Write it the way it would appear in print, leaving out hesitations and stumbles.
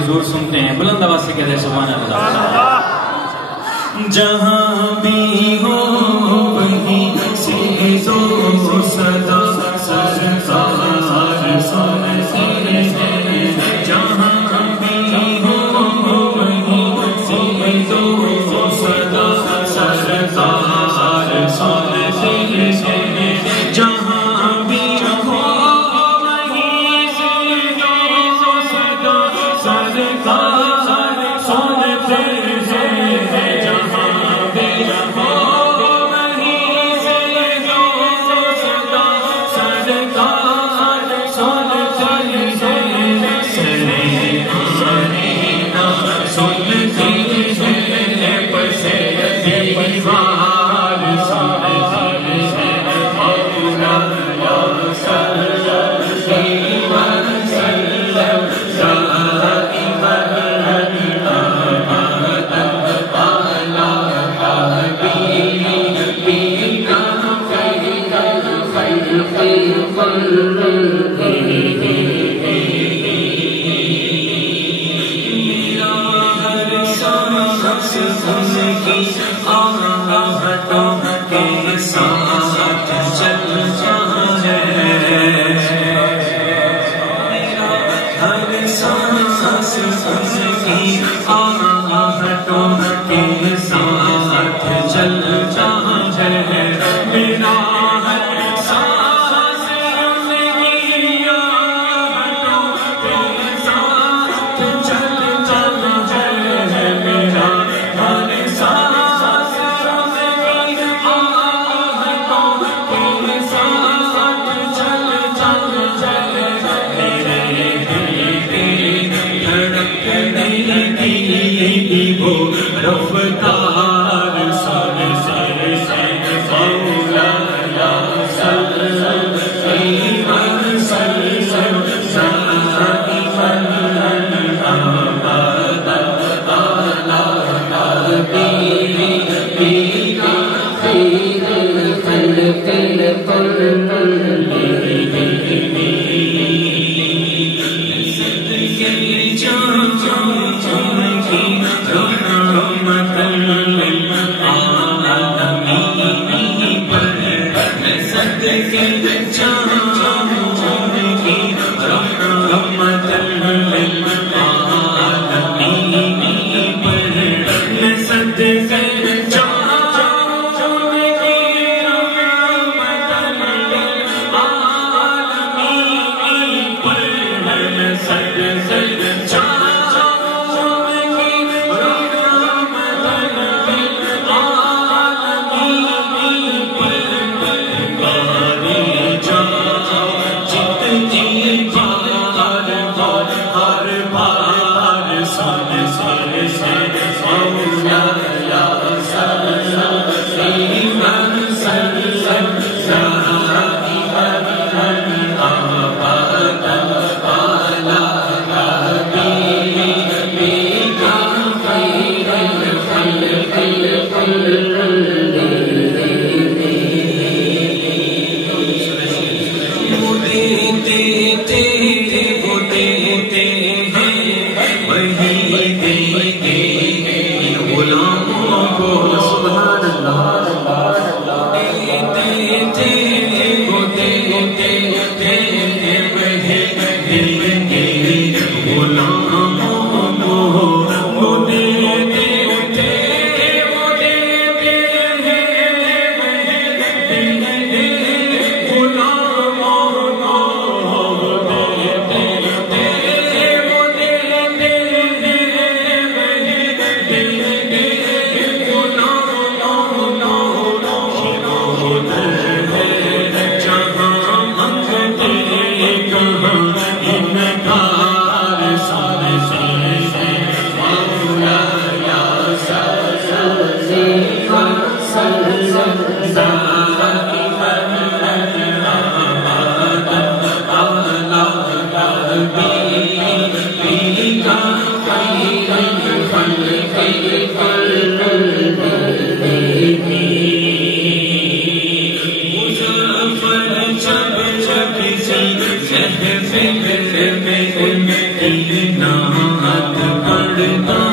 حضور سنتے ہیں، بلند آواز سے کہتے ہیں سبحان اللہ۔ جہاں بھی ہو وہیں سے زو صدا سرکار سنتے ہیں، جہاں بھی ہو وہیں سے زو صدا سرکار سنتے ہیں، جہاں بھی ہو وہیں سے زو صدا سرکار سنتے ہیں، جہاں بھی ہو وہیں سے زو صدا سرکار سنتے ہیں، سرینا سنتے ہیں، پس دیوار سنتے ہیں، مولا یا صلی وسلم دائما ابدا على حبيبك خير الخلق كلهم۔ میرا ہر سانس ان کی آہٹوں کے ساتھ چلتا ہے، میرا ہر سانس ان کی آہٹوں کے ساتھ چلتا ہے، میرا ہر سانس ان کی آہٹوں کے ساتھ چلتا ہے، میرا ہر سانس ان کی آہٹوں کے ساتھ چلتا ہے، میرے دل کی دھڑکنے کی وہ رفتار سنتے ہیں، مولا یا صلی وسلم دائما ابدا على حبيبك خير الخلق كلهم۔ صدقے جان کی رحمت للعالمین پر، میں صدقے جان کی رحمت للعالمین پر، میں صدقے جان کی رحمت للعالمین پر، میں صدقے جہاں سی محفل میں ان کی نعت پڑھتا